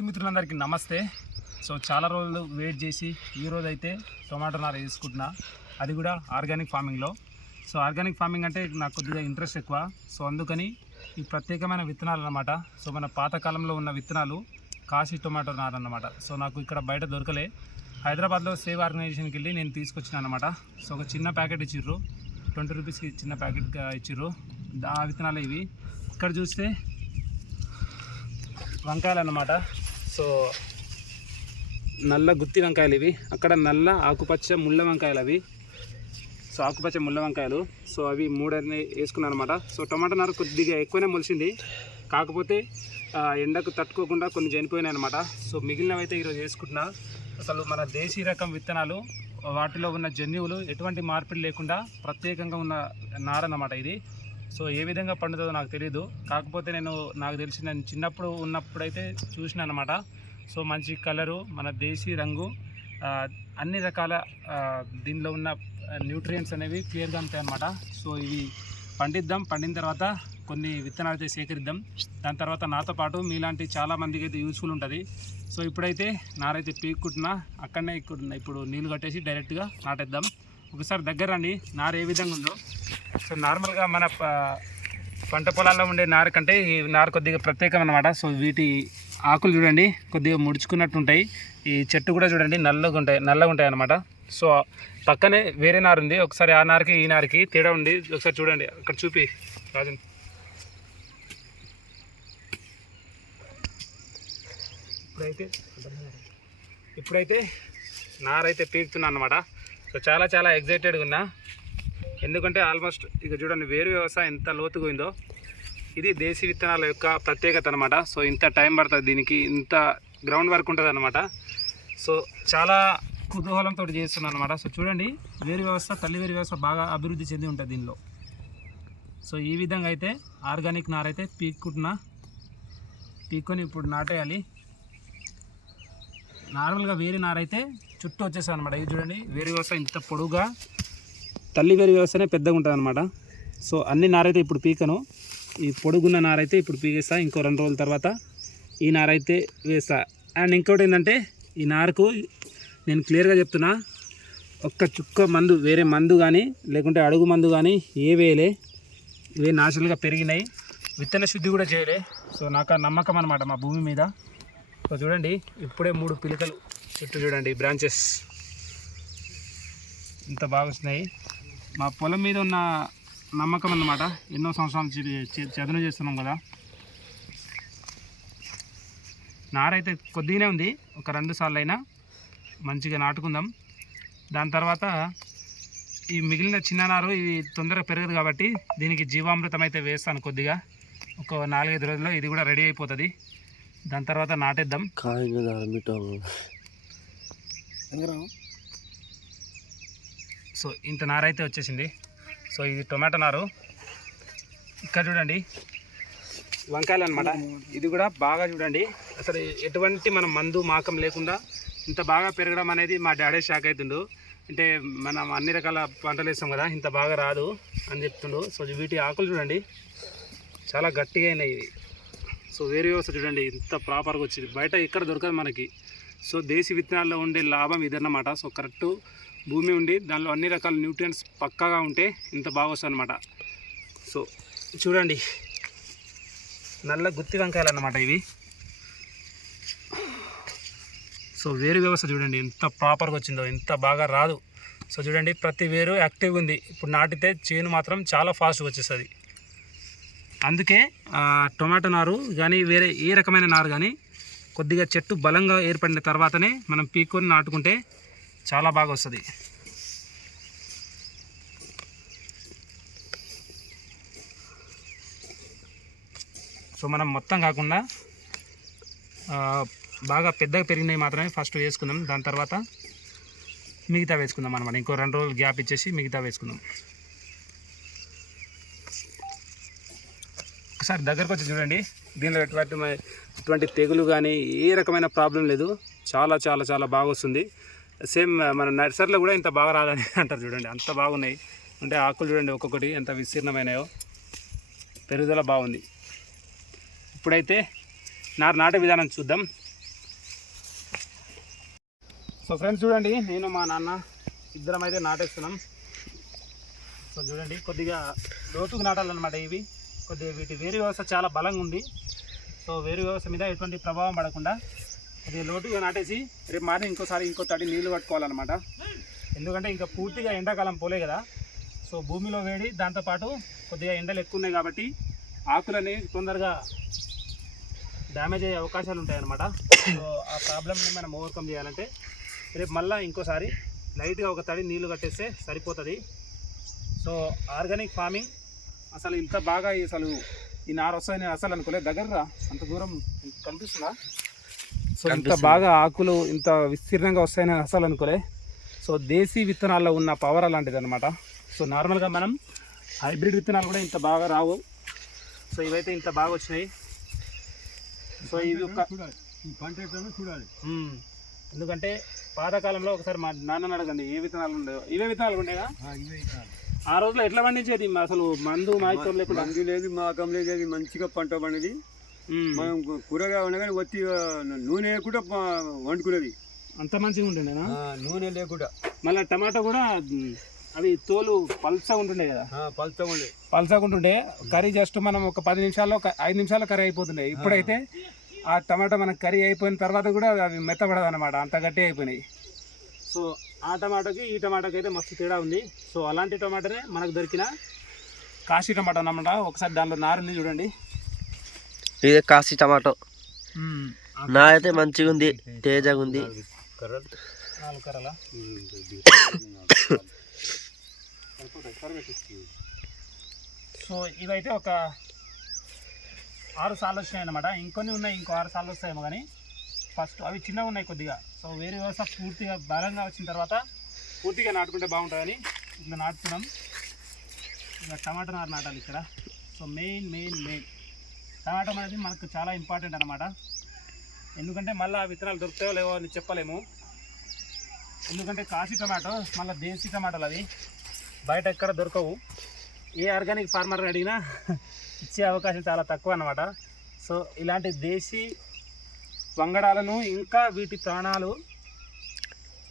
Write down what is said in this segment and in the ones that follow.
మిత్రులందరికీ నమస్తే. సో చాలా రోజులు వెయిట్ చేసి ఈ అయితే టొమాటో నార వేసుకుంటున్నా. అది కూడా ఆర్గానిక్ ఫార్మింగ్లో. సో ఆర్గానిక్ ఫార్మింగ్ అంటే నాకు కొద్దిగా ఇంట్రెస్ట్ ఎక్కువ. సో అందుకని ఈ ప్రత్యేకమైన విత్తనాలు అనమాట సో మన పాతకాలంలో ఉన్న విత్తనాలు కాశీ టొమాటో నార అనమాట సో నాకు ఇక్కడ బయట దొరకలే. హైదరాబాద్లో సేవ్ ఆర్గనైజేషన్కి వెళ్ళి నేను తీసుకొచ్చిన అనమాట సో ఒక చిన్న ప్యాకెట్ ఇచ్చిర్రు. ట్వంటీ రూపీస్కి చిన్న ప్యాకెట్గా ఇచ్చిర్రు. ఆ విత్తనాలు ఇవి. ఇక్కడ చూస్తే వంకాయలు అన్నమాట. సో నల్ల గుత్తి వంకాయలు ఇవి. అక్కడ నల్ల ఆకుపచ్చ ముళ్ళ వంకాయలు అవి. సో ఆకుపచ్చ ముళ్ళ వంకాయలు. సో అవి మూడని వేసుకున్నాను అనమాట సో టమాటా నార కొద్దిగా ఎక్కువనే మొలిసింది. కాకపోతే ఎండకు తట్టుకోకుండా కొన్ని చనిపోయినాయి అనమాట సో మిగిలినవి అయితే ఈరోజు వేసుకుంటున్నా. అసలు మన దేశీ రకం విత్తనాలు వాటిలో ఉన్న జన్యువులు ఎటువంటి మార్పిడి లేకుండా ప్రత్యేకంగా ఉన్న నార అన్నమాట ఇది. సో ఏ విధంగా పండుతుందో నాకు తెలియదు కాకపోతే నేను నాకు తెలిసి నేను చిన్నప్పుడు ఉన్నప్పుడైతే చూసిన అనమాట సో మంచి కలరు మన దేశీ రంగు అన్ని రకాల దీనిలో ఉన్న న్యూట్రియంట్స్ అనేవి క్లియర్గా ఉంటాయి అనమాట సో ఇవి పండిద్దాం. పండిన తర్వాత కొన్ని విత్తనాలు అయితే సేకరిద్దాం. దాని తర్వాత నాతో పాటు మీలాంటి చాలా మందికి అయితే యూస్ఫుల్ ఉంటుంది. సో ఇప్పుడైతే నారైతే పీక్కుంటున్నా అక్కడనే ఇక్కడ ఇప్పుడు నీళ్ళు కట్టేసి డైరెక్ట్గా నాటేద్దాం. ఒకసారి దగ్గర రండి. నార ఏ విధంగా ఉందో. సో నార్మల్గా మన ప- పంట పొలాల్లో ఉండే నారు కంటే ఈ నారు కొద్దిగా ప్రత్యేకం అనమాట సో వీటి ఆకులు చూడండి కొద్దిగా ముడుచుకున్నట్టు ఉంటాయి ఈ చెట్టు కూడా చూడండి నల్లగా ఉంటాయి నల్లగా ఉంటాయి అనమాట సో పక్కనే వేరే నారు ఉంది. ఒకసారి ఆ నారకి ఈ నారకి తేడా ఉంది. ఒకసారి చూడండి అక్కడ చూపి రాజన్. ఇప్పుడైతే ఇప్పుడైతే నారైతే పీకుతున్నా అనమాట సో చాలా చాలా ఎగ్జైటెడ్గా ఉన్నా. ఎందుకంటే ఆల్మోస్ట్ ఇక చూడండి వేరు వ్యవసాయం ఎంత లోతుగా ఉందో ఇది దేశీ విత్తనాల యొక్క ప్రత్యేకత అనమాట సో ఇంత టైం పడుతుంది దీనికి ఇంత గ్రౌండ్ వర్క్ ఉంటుంది అనమాట సో చాలా కుతూహలంతో చేస్తున్నాను అనమాట సో చూడండి వేరు వ్యవస్థ తల్లి వేరు వ్యవస్థ బాగా అభివృద్ధి చెంది ఉంటుంది దీనిలో. సో ఈ విధంగా అయితే ఆర్గానిక్ నారైతే పీక్కుంటున్న పీక్కొని ఇప్పుడు నాటేయాలి. నార్మల్గా వేరే నారైతే చుట్టూ వచ్చేసాను అనమాట ఇది చూడండి వేరు వ్యవస్థ ఇంత పొడుగా తల్లి వేరు వ్యవస్థనే పెద్దగా ఉంటుంది అనమాట సో అన్ని నారైతే ఇప్పుడు పీకను. ఈ పొడుగున్న నారైతే ఇప్పుడు పీకేస్తా. ఇంకో రెండు రోజుల తర్వాత ఈ నారైతే వేస్తా. అండ్ ఇంకోటి ఏంటంటే ఈ నారకు నేను క్లియర్గా చెప్తున్నా ఒక్క చుక్క మందు వేరే మందు కానీ లేకుంటే అడుగు మందు కానీ ఏ వేయలే. ఇవే నాచురల్గా పెరిగినాయి. విత్తన శుద్ధి కూడా చేయలే. సో నాకు ఆ నమ్మకం అనమాట మా భూమి మీద. సో చూడండి ఇప్పుడే మూడు పిలకలు చుట్టూ చూడండి బ్రాంచెస్. ఇంత బాగా వస్తున్నాయి మా పొలం మీద ఉన్న నమ్మకం అన్నమాట. ఎన్నో సంవత్సరాల చదును చేస్తున్నాం కదా. నారైతే కొద్దిగానే ఉంది. ఒక రెండు సార్లు అయినా మంచిగా నాటుకుందాం. దాని తర్వాత ఈ మిగిలిన చిన్న నారు ఇవి తొందరగా పెరగదు కాబట్టి దీనికి జీవామృతం అయితే వేస్తాను కొద్దిగా. ఒక నాలుగైదు రోజుల్లో ఇది కూడా రెడీ అయిపోతుంది. దాని తర్వాత నాటేద్దాం. మిఠాలు సో ఇంత నార అయితే వచ్చేసింది. సో ఇది టొమాటో నారు. ఇక్కడ చూడండి. వంకాయలు అనమాట ఇది కూడా బాగా చూడండి. అసలు ఎటువంటి మనం మందు మాకం లేకుండా ఇంత బాగా పెరగడం అనేది మా డాడీ షాక్ అవుతుండు అంటే మనం అన్ని రకాల పంటలు వేస్తాం కదా ఇంత బాగా రాదు అని చెప్తుండు. సో వీటి ఆకులు చూడండి. చాలా గట్టిగా అయినాయి ఇవి. సో వేరే వ్యవస్థ చూడండి ఇంత ప్రాపర్గా వచ్చింది. బయట ఇక్కడ దొరకదు మనకి. సో దేశీ విత్తనాల్లో ఉండే లాభం ఇదన్నమాట. సో కరెక్ట్ భూమి ఉండి దానిలో అన్ని రకాల న్యూట్రియంట్స్ పక్కాగా ఉంటే ఇంత బాగా వస్తుంది అనమాట సో చూడండి. నల్ల గుత్తి వంకాయలు అన్నమాట ఇవి. సో వేరు వ్యవస్థ చూడండి ఎంత ప్రాపర్గా వచ్చిందో ఎంత బాగా రాదు. సో చూడండి ప్రతి వేరు యాక్టివ్గా ఉంది. ఇప్పుడు నాటితే చేను మాత్రం చాలా ఫాస్ట్గా వచ్చేస్తుంది. అందుకే టొమాటో నారు కానీ వేరే ఏ రకమైన నారు కానీ కొద్దిగా చెట్టు బలంగా ఏర్పడిన తర్వాతనే మనం పీక్కొని నాటుకుంటే చాలా బాగా వస్తుంది. సో మనం మొత్తం కాకుండా బాగా పెద్దగా పెరిగినవి మాత్రమే ఫస్ట్ వేసుకుందాం. దాని తర్వాత మిగతా వేసుకుందాం అనమాట ఇంకో రెండు రోజులు గ్యాప్ ఇచ్చేసి మిగతా వేసుకుందాం. ఒకసారి దగ్గరకు వచ్చి చూడండి. దీనిలో ఎటువంటి ఎటువంటి తెగులు కానీ ఏ రకమైన ప్రాబ్లం లేదు. చాలా చాలా చాలా బాగా వస్తుంది సేమ్ మన నర్సరీలో కూడా ఇంత బాగా రాదని అంటారు చూడండి. అంత బాగున్నాయి. అంటే ఆకులు చూడండి ఒక్కొక్కటి ఎంత విస్తీర్ణమైనాయో. పెరుగుదల బాగుంది. ఇప్పుడైతే నారు నాటే విధానం చూద్దాం. సో ఫ్రెండ్స్ చూడండి నేను మా నాన్న ఇద్దరం అయితే నాటేస్తున్నాం. సో చూడండి కొద్దిగా లోతుకు నాటాలన్నమాట ఇవి. కొద్దిగా వీటి వేరు వ్యవస్థ చాలా బలంగా ఉంది సో వేరు వ్యవస్థ మీద ఎటువంటి ప్రభావం పడకుండా కొద్దిగా లోటుగా నాటేసి రేపు మార్నింగ్ ఇంకోసారి ఇంకో తడి నీళ్ళు పట్టుకోవాలన్నమాట. ఎందుకంటే ఇంకా పూర్తిగా ఎండాకాలం పోలే కదా. సో భూమిలో వేడి దాంతోపాటు కొద్దిగా ఎండలు ఎక్కువ ఉన్నాయి కాబట్టి ఆకులని తొందరగా డ్యామేజ్ అయ్యే అవకాశాలు ఉంటాయన్నమాట. సో ఆ ప్రాబ్లమ్ని మనం ఓవర్కమ్ చేయాలంటే రేపు మళ్ళీ ఇంకోసారి లైట్గా ఒక తడి నీళ్ళు కట్టేస్తే సరిపోతుంది. సో ఆర్గానిక్ ఫార్మింగ్ అసలు ఇంత బాగా అసలు ఈ నారు వస్తాయని అసలు అనుకోలేదు. దగ్గర అంత దూరం కనిపిస్తుందా? సో ఇంత. బాగా ఆకులు ఇంత విస్తీర్ణంగా వస్తాయని అసలు అనుకోలే. సో దేశీ విత్తనాల్లో ఉన్న పవర్ అలాంటిది అనమాట సో నార్మల్గా మనం హైబ్రిడ్ విత్తనాలు కూడా ఇంత బాగా రావు. సో ఇవైతే ఇంత బాగా వచ్చినాయి. సో ఇవి ఒక చూడాలి. ఎందుకంటే పాతకాలంలో ఒకసారి మా నాన్న అడగండి ఏ విత్తనాలు ఉండేవో. ఇవే విత్తనాలు ఉండేగా ఆ, రోజులో ఎట్లా పండించేది? అసలు మందు మాయితం లేకుండా. మందు లేదు మాకం లేదు మంచిగా పంట పండేది. మనం కూరగా ఉండగానే వచ్చి నూనె లేకుండా వండుకునేది. అంత మంచిగా ఉంటుండేనా? ఆ, నూనె లేకుండా. మళ్ళీ టమాటా కూడా అవి తోలు పల్చగా ఉంటుండే కదా. పలుచగా ఉండే. పల్చగా ఉంటుండే. కర్రీ జస్ట్ మనం ఒక పది నిమిషాల్లో ఒక ఐదు నిమిషాల్లో కర్రీ అయిపోతుండే. ఇప్పుడైతే ఆ టమాటా మనకు కర్రీ అయిపోయిన తర్వాత కూడా అవి మెత్తబడదు అనమాట అంత గట్టి అయిపోయినాయి. సో ఆ టమాటాకి ఈ టమాటాకి అయితే మస్తు తేడా ఉంది. సో అలాంటి టమాటానే మనకు దొరికిన కాశీ టమాటా అన్నమాట. ఒకసారి దానిలో నారుంది చూడండి. ఇదే కాశీ టమాటో. నా అయితే మంచిగా ఉంది తేజగా ఉంది. సో ఇవైతే ఒక ఆరు సార్లు వచ్చినాయి అనమాట ఇంకొన్ని ఉన్నాయి ఇంకో ఆరు సార్లు వస్తాయేమో కానీ. ఫస్ట్ అవి చిన్నగా ఉన్నాయి కొద్దిగా. సో వేరే వ్యవస్థ పూర్తిగా బలంగా వచ్చిన తర్వాత పూర్తిగా నాటుకుంటే బాగుంటుందని ఇట్లా నాటుతున్నాం. ఇక టమాటా నారు నాటాలి ఇక్కడ. So main main main. టమాటా అనేది మనకు చాలా ఇంపార్టెంట్ అనమాట ఎందుకంటే మళ్ళీ ఆ విత్తనాలు దొరుకుతాయో లేవో అని చెప్పలేము. ఎందుకంటే కాశీ టమాటో మళ్ళీ దేశీ టమాటాలు అవి బయట ఎక్కడ దొరకవు. ఏ ఆర్గానిక్ ఫార్మర్ని అడిగినా ఇచ్చే అవకాశం చాలా తక్కువ అన్నమాట. సో ఇలాంటి దేశీ వంగడాలను ఇంకా వీటి ప్రాణాలు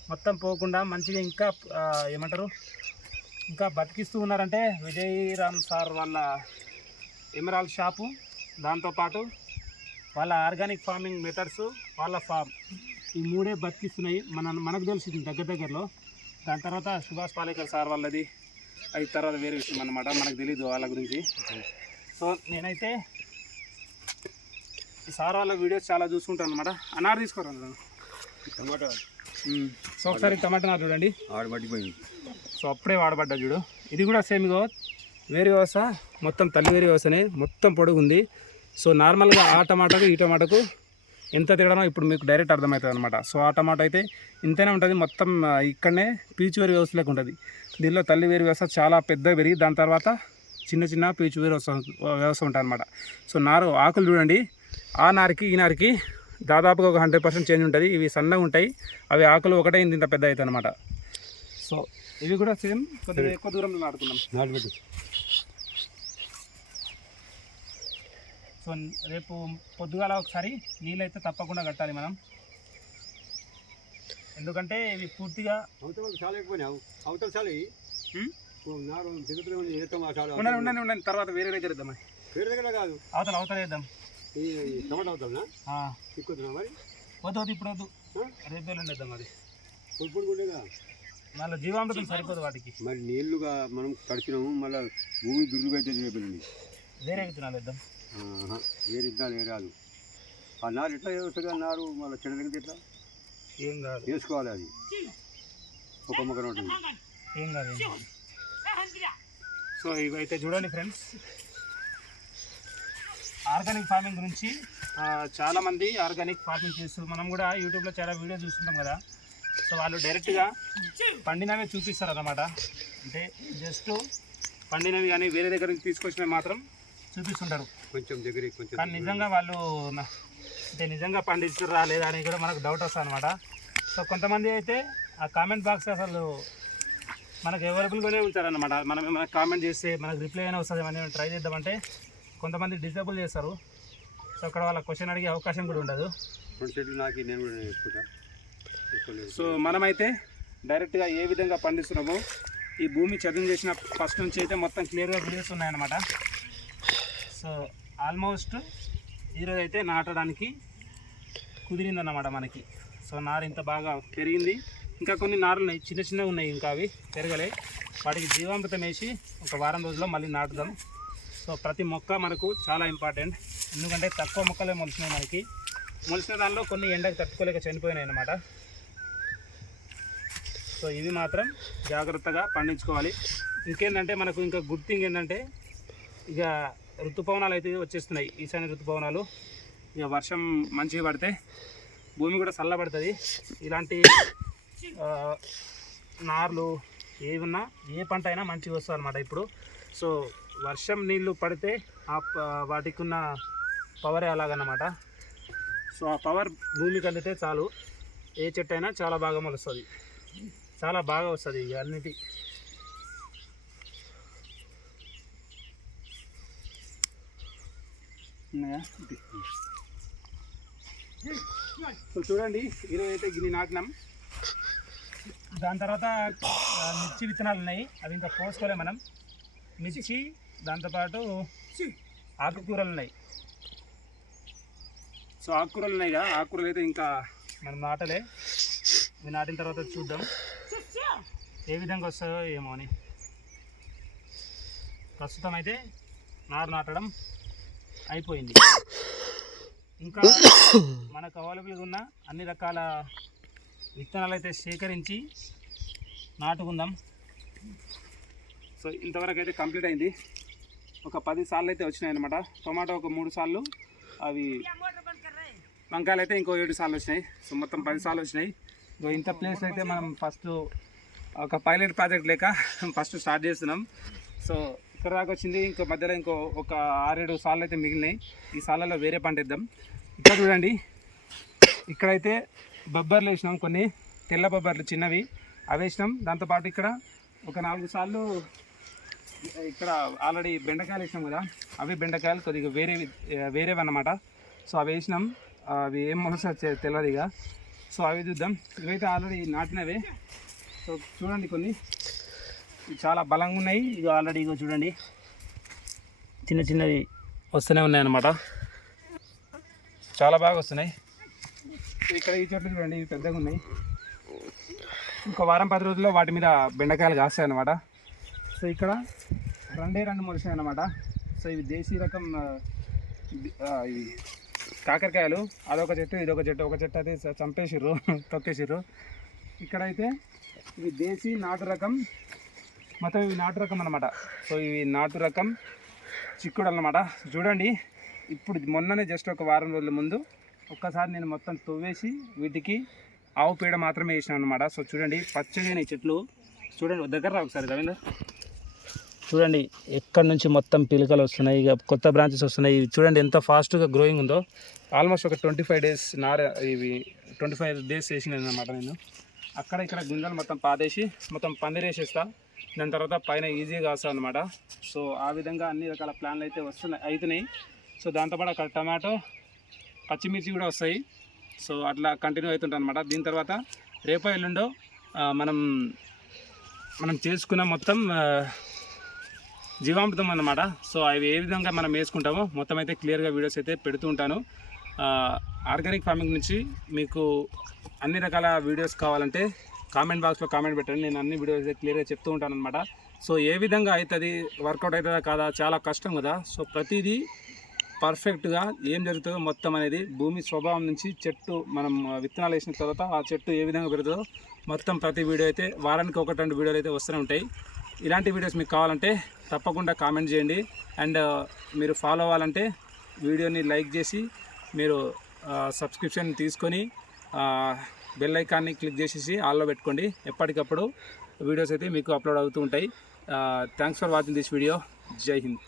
మొత్తం పోకుండా మంచిగా ఇంకా ఏమంటారు? ఇంకా బతికిస్తూ ఉన్నారంటే విజయ్ రామ్ సార్ వాళ్ళ ఎమరాల్ షాపు. దాంతోపాటు వాళ్ళ ఆర్గానిక్ ఫార్మింగ్ మెథడ్స్ వాళ్ళ ఫామ్ ఈ మూడే బతికిస్తున్నాయి. మన మనకు తెలిసింది దగ్గర దగ్గరలో. దాని తర్వాత సుభాష్ పాలేకర్ సార్ వాళ్ళది. అది తర్వాత వేరే విషయం అన్నమాట. మనకు తెలీదు వాళ్ళ గురించి. సో నేనైతే ఈ సార్ వాళ్ళ వీడియోస్ చాలా చూసుకుంటాను అనమాట అనారు తీసుకోరా టమాటా. సో ఒకసారి టమాటా నారు చూడండి. ఆడబట్టిపోయింది. సో అప్పుడే వాడబడ్డా చూడు. ఇది కూడా సేమ్ ఇగో వేరే వ్యవస్థ మొత్తం తల్లి వేరే వ్యవస్థనే మొత్తం పొడుగుంది. సో నార్మల్గా ఆ టమాటాకు ఈ టమాటాకు ఎంత తేడానో ఇప్పుడు మీకు డైరెక్ట్ అర్థమవుతుంది అనమాట సో ఆ టమాటా అయితే ఇంతనే ఉంటుంది మొత్తం ఇక్కడనే పీచు వేరు వ్యవస్థ లేక ఉంటుంది. దీనిలో తల్లి వేరు వ్యవస్థ చాలా పెద్ద పెరిగి దాని తర్వాత చిన్న చిన్న పీచు వేరు వ్యవస్థ వ్యవస్థ ఉంటుంది అనమాట సో నారు ఆకులు చూడండి ఆ నారికి ఈ నారికి దాదాపుగా ఒక హండ్రెడ్ పర్సెంట్ చేంజ్ ఉంటుంది. ఇవి సన్నగా ఉంటాయి. అవి ఆకులు ఒకటే ఇంత పెద్ద అవుతాయి అనమాట సో ఇవి కూడా సేమ్ కొద్దిగా ఎక్కువ దూరంలో నాటుకున్నాం నాటుబట్టి సో రేపు పొద్దుగాల ఒకసారి నీళ్ళు అయితే తప్పకుండా కట్టాలి మనం. ఎందుకంటే ఇవి పూర్తిగా అవతల చాలా ఎక్కువనావు అవతల చాలా. ఉండండి ఉండండి తర్వాత వేరే దగ్గర ఇద్దాం పేరు దగ్గర కాదు. అవతల అవతల వేద్దాం. ఈ టమాటా అవుతావునా ఆ, ఎక్కుతున్నా మరి? వద్దు ఇప్పుడు వద్దు. ఆ? రేపు ఎల్లుండి వేద్దాం అది మళ్ళీ జీవామృతం సరిపోదు వాటికి. మరి నీళ్ళుగా మనం తడిచినాము మళ్ళీ భూమి దుర్రుగా అయితే వేరే విత్తనాలు వేద్దాం. వేరు ఇద్దాలు ఏ రాదు. ఆ నారు ఎట్లా వేస్తుంది నారు మళ్ళీ దగ్గర ఎట్లా? ఏం కాదు. వేసుకోవాలి అది. ఒక మొక్క ఉంటుంది ఏం కాదు. సో ఇవైతే చూడండి ఫ్రెండ్స్. ఆర్గానిక్ ఫార్మింగ్ గురించి చాలామంది ఆర్గానిక్ ఫార్మింగ్ చేస్తారు మనం కూడా యూట్యూబ్లో చాలా వీడియోస్ చూస్తుంటాం కదా. సో వాళ్ళు డైరెక్ట్గా పండినవే చూపిస్తారు అన్నమాట అంటే జస్ట్ పండినవి కానీ వేరే దగ్గర నుంచి తీసుకొచ్చినవి మాత్రం చూపిస్తుంటారు. కొంచెం దగ్గర కొంచెం కానీ నిజంగా వాళ్ళు అంటే నిజంగా పండిస్తురా లేదా అని కూడా మనకు డౌట్ వస్తుంది అనమాట సో కొంతమంది అయితే ఆ కామెంట్ బాక్స్ అసలు మనకు అవైలబుల్గానే ఉంటారన్నమాట. మనం ఏమైనా కామెంట్ చేస్తే మనకు రిప్లై అయినా వస్తుంది. మనం ట్రై చేద్దామంటే కొంతమంది డిజేబుల్ చేస్తారు. సో అక్కడ వాళ్ళ క్వశ్చన్ అడిగే అవకాశం కూడా ఉండదు. రెండు చెట్లు నాకి నేను కూడా వేసుకుంటా. సో మనమైతే డైరెక్ట్గా ఏ విధంగా పండిస్తున్నామో ఈ భూమి చదును చేసిన ఫస్ట్ నుంచి అయితే మొత్తం క్లియర్గా వీడియోస్ ఉన్నాయన్నమాట. సో ఆల్మోస్ట్ ఈరోజు అయితే నాటడానికి కుదిరిందన్నమాట మనకి. సో నారు ఇంత బాగా పెరిగింది. ఇంకా కొన్ని నారులు ఉన్నాయి. చిన్న చిన్నగా ఉన్నాయి ఇంకా అవి. పెరగలే. వాటికి జీవామృతం వేసి ఒక వారం రోజుల్లో మళ్ళీ నాటుదాం. సో ప్రతి మొక్క మనకు చాలా ఇంపార్టెంట్. ఎందుకంటే తక్కువ మొక్కలే మొలిచినాయి మనకి. మొలిచిన దానిలో కొన్ని ఎండకు తట్టుకోలేక చనిపోయినాయి అన్నమాట. సో ఇవి మాత్రం జాగ్రత్తగా పండించుకోవాలి. ఇంకేంటంటే మనకు ఇంకా గుడ్ థింగ్ ఏంటంటే ఇక ఋతుపవనాలు అయితే వచ్చేస్తున్నాయి. ఈశాన్య ఋతుపవనాలు. ఇక వర్షం మంచిగా పడితే భూమి కూడా చల్లబడుతుంది. ఇలాంటి నార్లు ఏమున్నా ఏ పంట అయినా మంచిగా వస్తుంది అనమాట ఇప్పుడు. సో వర్షం నీళ్ళు పడితే ఆ వాటికి ఉన్న పవరే అలాగన్నమాట. సో ఆ పవర్ భూమికి అందితే చాలు. ఏ చెట్టు అయినా చాలా బాగా మొలుస్తుంది. చాలా బాగా వస్తుంది ఇక అన్నిటి. ఉన్నాయా? సో చూడండి ఈరోజు అయితే గిన్నె నాటినాం. దాని తర్వాత మిర్చి విత్తనాలు ఉన్నాయి అవి ఇంకా పోసుకోలే మనం. మిర్చి దాంతోపాటు ఆకుకూరలు ఉన్నాయి సో ఆకుకూరలు ఉన్నాయి కదా ఆకుకూరలు అయితే ఇంకా మనం నాటలే. ఇవి నాటిన తర్వాత చూద్దాం. ఏ విధంగా వస్తాయో ఏమో అని. ప్రస్తుతం అయితే నారు నాటడం అయిపోయింది. ఇంకా మనకు అవైలబుల్గా ఉన్న అన్ని రకాల విత్తనాలు అయితే సేకరించి నాటుకుందాం. సో ఇంతవరకు అయితే కంప్లీట్ అయింది. ఒక పది సార్లు అయితే వచ్చినాయి అనమాట టొమాటో ఒక మూడు సార్లు అవి వంకాయలు అయితే ఇంకో ఏడు సార్లు వచ్చినాయి. సో మొత్తం పది సార్లు వచ్చినాయి. ఇంకో ఇంత ప్లేస్ అయితే మనం ఫస్ట్ ఒక పైలట్ ప్రాజెక్ట్ లేక ఫస్ట్ స్టార్ట్ చేస్తున్నాం. సో ఇక్కడ దాకా వచ్చింది ఇంకో మధ్యలో ఇంకో ఒక ఆరేడు సార్లు అయితే మిగిలినాయి. ఈ సార్లలో వేరే పంట ఇద్దాం ఇక్కడ చూడండి ఇక్కడైతే బొబ్బర్లు వేసినాం కొన్ని. తెల్ల బొబ్బర్లు చిన్నవి. అవి వేసినాం. దాంతోపాటు ఇక్కడ ఒక నాలుగు సార్లు ఇక్కడ ఆల్రెడీ బెండకాయలు వేసినాం కదా అవి బెండకాయలు కొద్దిగా వేరే వేరేవి అన్నమాట. సో అవి వేసినాం. అవి ఏం మొలస తెలియదు ఇక. సో అవి చూద్దాం. ఇవైతే ఆల్రెడీ నాటినవే. సో చూడండి కొన్ని. చాలా బలంగా ఉన్నాయి. ఇక ఆల్రెడీ ఇగో చూడండి. చిన్న చిన్నవి వస్తూనే ఉన్నాయి అన్నమాట. చాలా బాగా వస్తున్నాయి. ఇక్కడ ఈ చోట్ల చూడండి ఇవి పెద్దగా ఉన్నాయి. ఇంకో వారం పది రోజుల్లో వాటి మీద బెండకాయలు కాస్తాయి అన్నమాట. సో ఇక్కడ రెండే రెండు మొలిసాయి అనమాట సో ఇవి దేశీ రకం ఇవి కాకరకాయలు. అదొక చెట్టు ఇదొక చెట్టు. ఒక చెట్టు అయితే చంపేసిర్రు తొక్కేసిర్రు. ఇక్కడైతే ఇవి దేశీ నాటు రకం మొత్తం ఇవి నాటు రకం అనమాట సో ఇవి నాటు రకం చిక్కుడు అన్నమాట చూడండి ఇప్పుడు మొన్ననే జస్ట్ ఒక వారం రోజుల ముందు ఒక్కసారి నేను మొత్తం తవ్వేసి వీటికి ఆవు పేడ మాత్రమే వేసాను అనమాట సో చూడండి పచ్చగా చెట్లు. చూడండి దగ్గర రా ఒకసారి రవీంద్ర. చూడండి ఎక్కడి నుంచి మొత్తం పిలకలు వస్తున్నాయి ఇక కొత్త బ్రాంచెస్ వస్తున్నాయి. ఇవి చూడండి ఎంత ఫాస్ట్గా గ్రోయింగ్ ఉందో. ఆల్మోస్ట్ ఒక ట్వంటీ ఫైవ్ డేస్ నార ఇవి ట్వంటీ ఫైవ్ డేస్ వేసినాను అనమాట నేను. అక్కడ ఇక్కడ గుంజలు మొత్తం పాదేసి మొత్తం పందిరేసేస్తా దాని తర్వాత పైన ఈజీగా వస్తాను అనమాట సో ఆ విధంగా అన్ని రకాల ప్లాన్లు అయితే వస్తున్నాయి అవుతున్నాయి సో దాంతోపాటు అక్కడ టమాటో పచ్చిమిర్చి కూడా వస్తాయి. సో అట్లా కంటిన్యూ అవుతుంటాయి అనమాట దీని తర్వాత రేపో ఎల్లుండో మనం మనం చేసుకున్న మొత్తం జీవామృతం అన్నమాట. సో అవి ఏ విధంగా మనం వేసుకుంటామో మొత్తం అయితే క్లియర్గా వీడియోస్ అయితే పెడుతూ ఉంటాను. ఆర్గానిక్ ఫార్మింగ్ నుంచి మీకు అన్ని రకాల వీడియోస్ కావాలంటే కామెంట్ బాక్స్లో కామెంట్ పెట్టండి. నేను అన్ని వీడియోస్ అయితే క్లియర్గా చెప్తూ ఉంటాను అనమాట సో ఏ విధంగా అవుతుంది? వర్కౌట్ అవుతుందా కాదా? చాలా కష్టం కదా. సో ప్రతిదీ పర్ఫెక్ట్గా ఏం జరుగుతుందో మొత్తం అనేది భూమి స్వభావం నుంచి చెట్టు మనం విత్తనాలు వేసిన తర్వాత ఆ చెట్టు ఏ విధంగా పెరుగుతుందో మొత్తం ప్రతి వీడియో అయితే వారానికి ఒకటి రెండు వీడియోలు అయితే వస్తూనే ఉంటాయి. ఇలాంటి వీడియోస్ మీకు కావాలంటే తప్పకుండా కామెంట్ చేయండి. అండ్ uh, మీరు ఫాలో అవ్వాలంటే వీడియోని లైక్ చేసి మీరు uh, సబ్స్క్రిప్షన్ తీసుకొని uh, బెల్ ఐకాన్ని క్లిక్ చేసేసి ఆల్లో పెట్టుకోండి. ఎప్పటికప్పుడు వీడియోస్ అయితే మీకు అప్లోడ్ అవుతూ ఉంటాయి. Thanks for watching this video Jai Hind